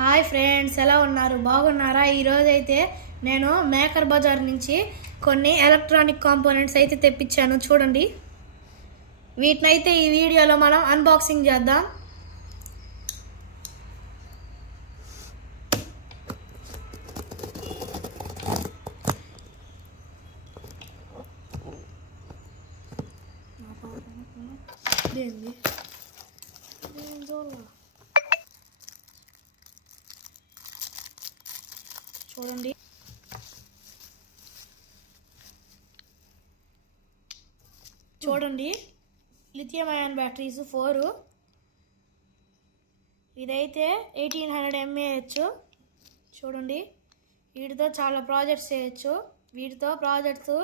Hi friends ఎలా ఉన్నారు? బాగున్నారా? ఈరోజు అయితే నేను మేకర్ బజార్ నుంచి కొన్ని ఎలక్ట్రానిక్ కాంపోనెంట్స్ అయితే తెప్పించాను. చూడండి. వీటినైతే ఈ వీడియోలో మనం అన్బాక్సింగ్ చేద్దాం. ఇదేంది ఇదేం చూడలా. చూడండి. చూడండి. Lithium ion batteries four. ఇదైతే ఎయిటీన్ హండ్రెడ్ ఎంఏహెచ్. చూడండి. వీటితో చాలా ప్రాజెక్ట్స్ చేయొచ్చు. వీటితో ప్రాజెక్ట్స్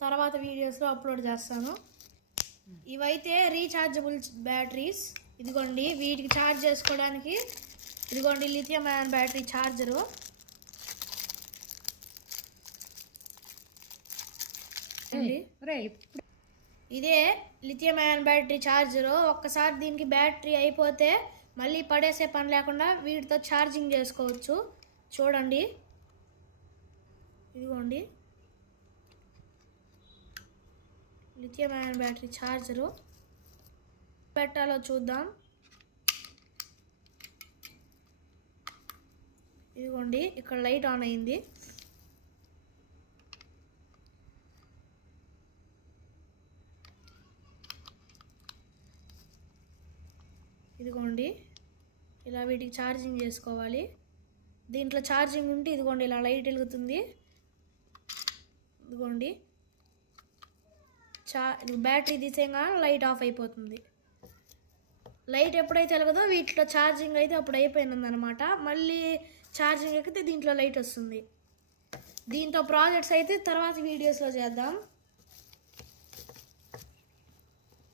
తర్వాత వీడియోస్లో అప్లోడ్ చేస్తాను. ఇవైతే రీఛార్జబుల్ బ్యాటరీస్. ఇదిగోండి వీటికి ఛార్జ్ చేసుకోవడానికి ఇదిగోండి లిథియం అయాన్ బ్యాటరీ ఛార్జరు. అండి ఇదే లిథియం అయాన్ బ్యాటరీ ఛార్జరు ఒక్కసారి దీనికి బ్యాటరీ అయిపోతే మళ్ళీ పడేసే పని లేకుండా వీటితో ఛార్జింగ్ చేసుకోవచ్చు. చూడండి. ఇదిగోండి. Lithium ion battery charger. పెట్టాలో చూద్దాం. ఇదిగోండి ఇక్కడ లైట్ ఆన్ అయింది. ఇదిగోండి. ఇలా వీటికి ఛార్జింగ్ చేసుకోవాలి. దీంట్లో ఛార్జింగ్ ఉంటే ఇదిగోండి ఇలా లైట్ వెలుగుతుంది. ఇదిగోండి. చా బ్యాటరీ తీసేగా లైట్ ఆఫ్ అయిపోతుంది. లైట్ ఎప్పుడైతే వెలగదో వీటిలో ఛార్జింగ్ అయితే అప్పుడు అయిపోయిందనమాట మళ్ళీ ఛార్జింగ్ ఎక్కితే దీంట్లో లైట్ వస్తుంది. దీంతో ప్రాజెక్ట్స్ అయితే తర్వాత వీడియోస్లో చేద్దాం.